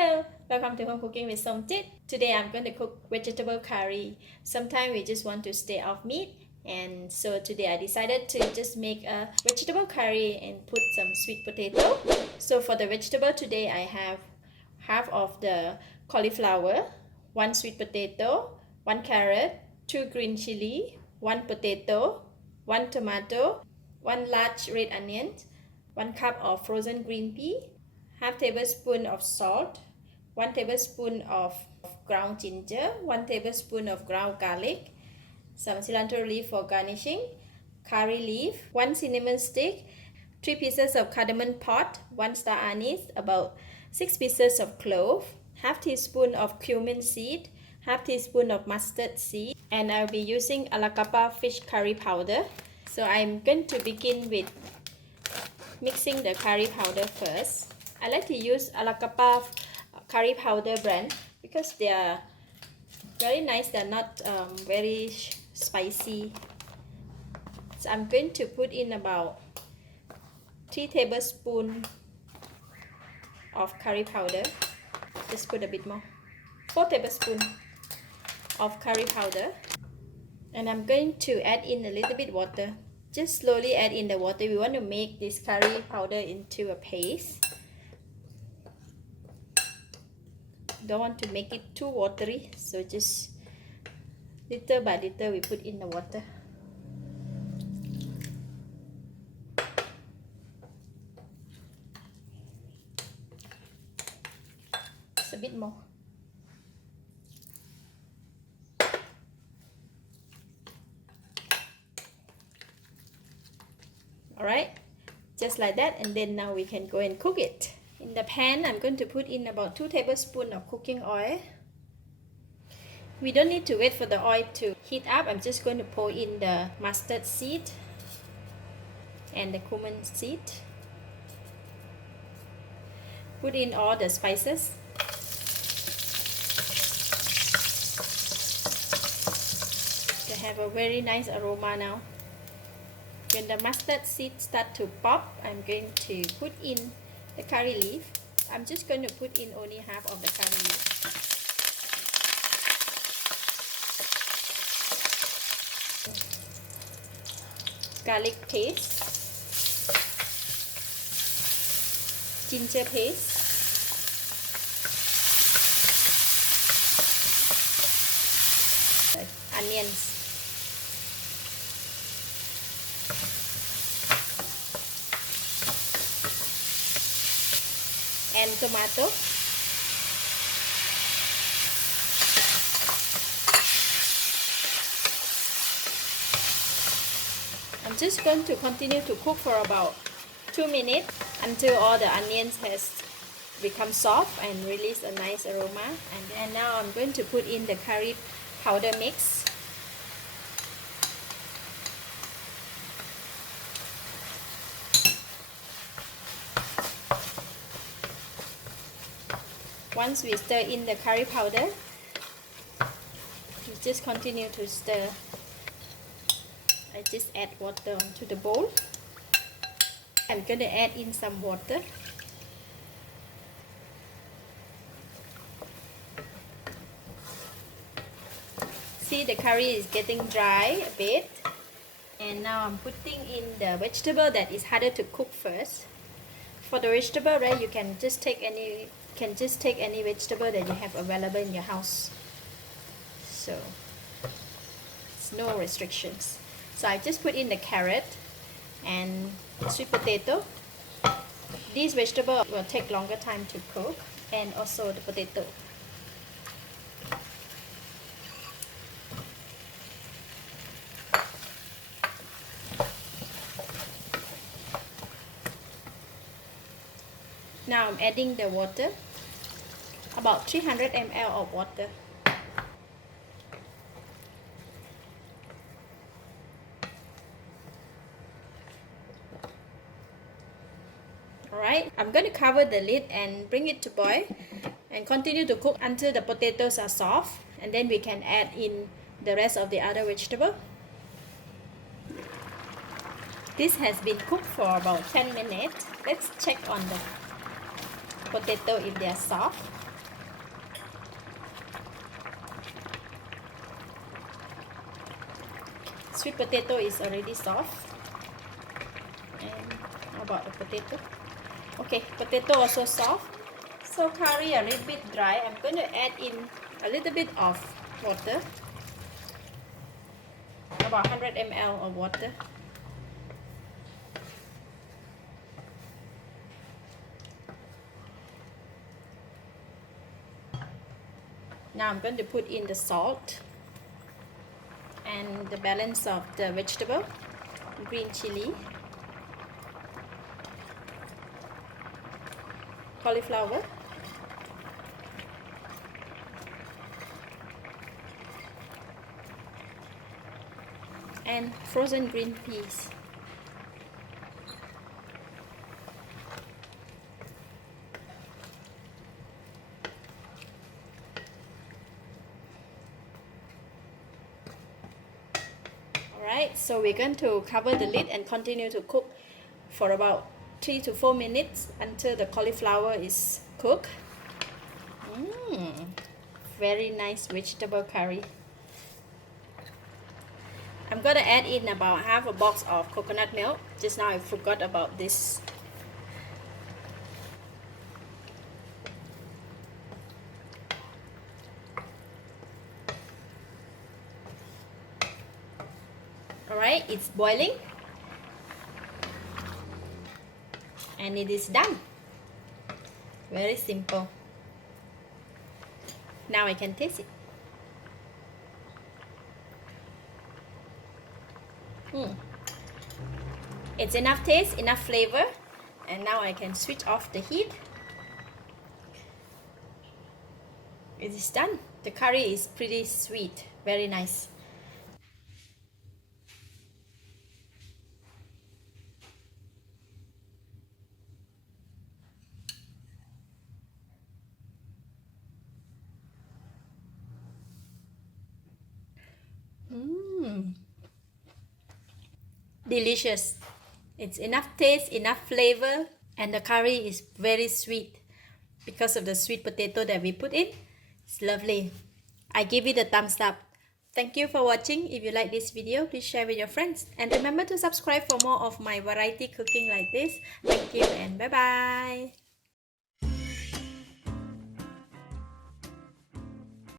Hello, welcome to Home Cooking with Somjit. Today I'm going to cook vegetable curry. Sometimes we just want to stay off meat, and so today I decided to just make a vegetable curry and put some sweet potato. So for the vegetable today I have half of the cauliflower, 1 sweet potato, 1 carrot, 2 green chili, 1 potato, 1 tomato, 1 large red onion, 1 cup of frozen green pea, half tablespoon of salt, 1 tablespoon of ground ginger, 1 tablespoon of ground garlic, some cilantro leaf for garnishing, curry leaf, 1 cinnamon stick, 3 pieces of cardamom pod, 1 star anise, about 6 pieces of clove, half teaspoon of cumin seed, half teaspoon of mustard seed, and I'll be using alacapa fish curry powder. So I'm going to begin with mixing the curry powder first. I like to use alacapa curry powder brand because they are very nice. They're not very spicy. So I'm going to put in about 3 tablespoons of curry powder. Just put a bit more. 4 tablespoons of curry powder. And I'm going to add in a little bit water. Just slowly add in the water. We want to make this curry powder into a paste. Don't want to make it too watery, so just little by little we put in the water. Just a bit more. Alright, just like that, and then now we can go and cook it. In the pan, I'm going to put in about 2 tablespoons of cooking oil. We don't need to wait for the oil to heat up. I'm just going to pour in the mustard seed and the cumin seed. Put in all the spices. They have a very nice aroma now. When the mustard seeds start to pop, I'm going to put in the curry leaf. I'm just going to put in only half of the curry leaf. Garlic paste, ginger paste, onions, and tomato. I'm just going to continue to cook for about 2 minutes until all the onions has become soft and release a nice aroma. And now I'm going to put in the curry powder mix. Once we stir in the curry powder, we just continue to stir. I just add water onto the bowl. I'm going to add in some water. See, the curry is getting dry a bit. And now I'm putting in the vegetable that is harder to cook first. For the vegetable, right, you can just take any vegetable that you have available in your house. So it's no restrictions. So I just put in the carrot and sweet potato. These vegetables will take longer time to cook, and also the potato. Now I'm adding the water, about 300 ml of water. Alright, I'm going to cover the lid and bring it to boil and continue to cook until the potatoes are soft, and then we can add in the rest of the other vegetable. This has been cooked for about 10 minutes. Let's check on the potato if they are soft. Sweet potato is already soft. And how about the potato? Okay, potato also soft. So curry a little bit dry. I'm going to add in a little bit of water. About 100 ml of water. Now I'm going to put in the salt and the balance of the vegetable, green chili, cauliflower, and frozen green peas. Alright, so we're going to cover the lid and continue to cook for about 3 to 4 minutes until the cauliflower is cooked. Very nice vegetable curry. I'm gonna add in about half a box of coconut milk. Just now I forgot about this. Alright, it's boiling. And it is done. Very simple. Now I can taste it. It's enough taste, enough flavor. And now I can switch off the heat. It is done. The curry is pretty sweet. Very nice. Delicious. It's enough taste, enough flavor, and the curry is very sweet because of the sweet potato that we put in. It's lovely. I give it a thumbs up. Thank you for watching. If you like this video, please share with your friends. And remember to subscribe for more of my variety cooking like this. Thank you and bye-bye.